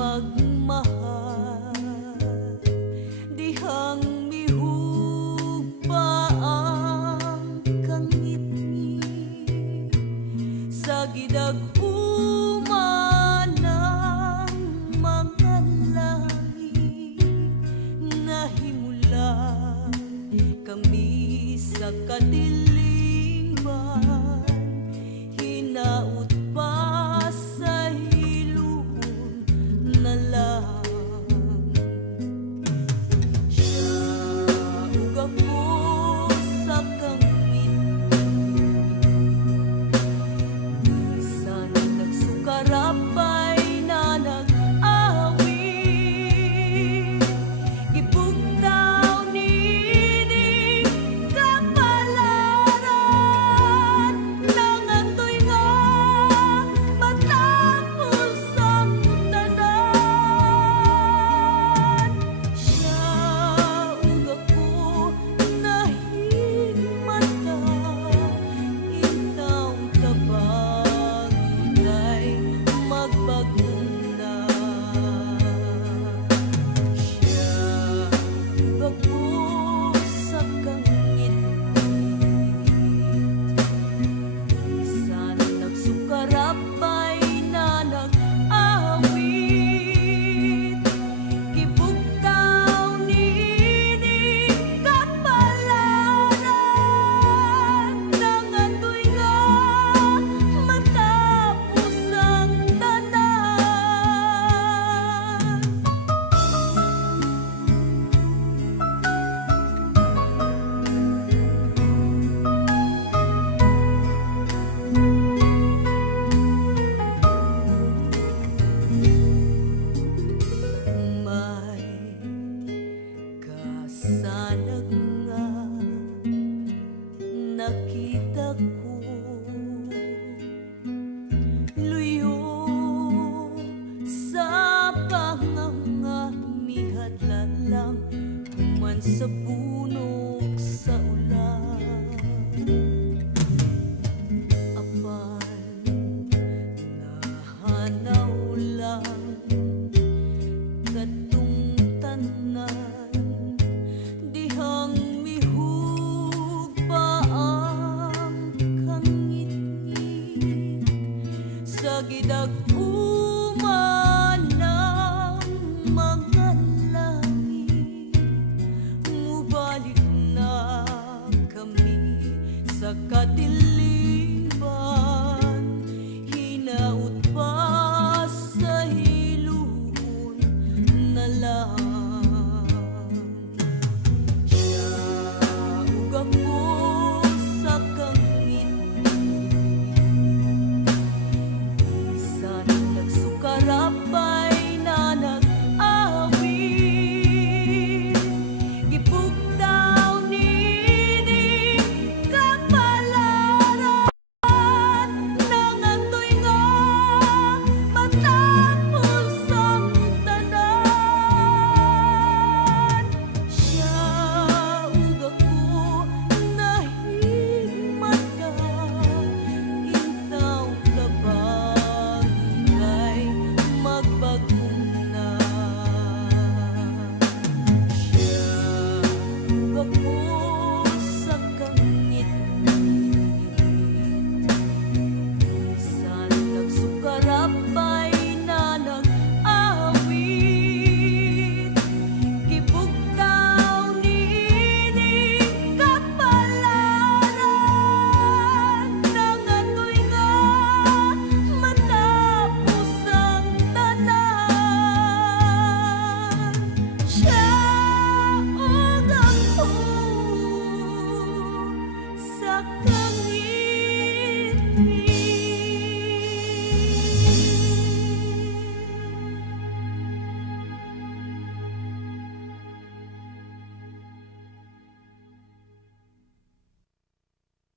pagmahal, dihang mihugpa ang kangit-ngit sa gidag-uma ng mga langit. Nahimulan kami sa kadiliman, hinaut pa sa hilun na lang. Siya ug ako sa kangit, bisan nagsukarapay na nag-awit, gibugtaw nining kapalaran, nangantoy nga matapos ang tanan. Siya ug ako nahimata, inawng kabangay magbaguna. Siya ug ako sa kangit, bisan nagsukarapay na nag-awit, gibugtaw nining kapalaran, nangandoy nga matapos ang tanan. May kasanag nga nakita ko, luyo sa panganga mihadlalang human sa bunok sa ulan. Apan nahanaw lang katong tanan, dihang mihugpa ang kangit-ngit sa gidag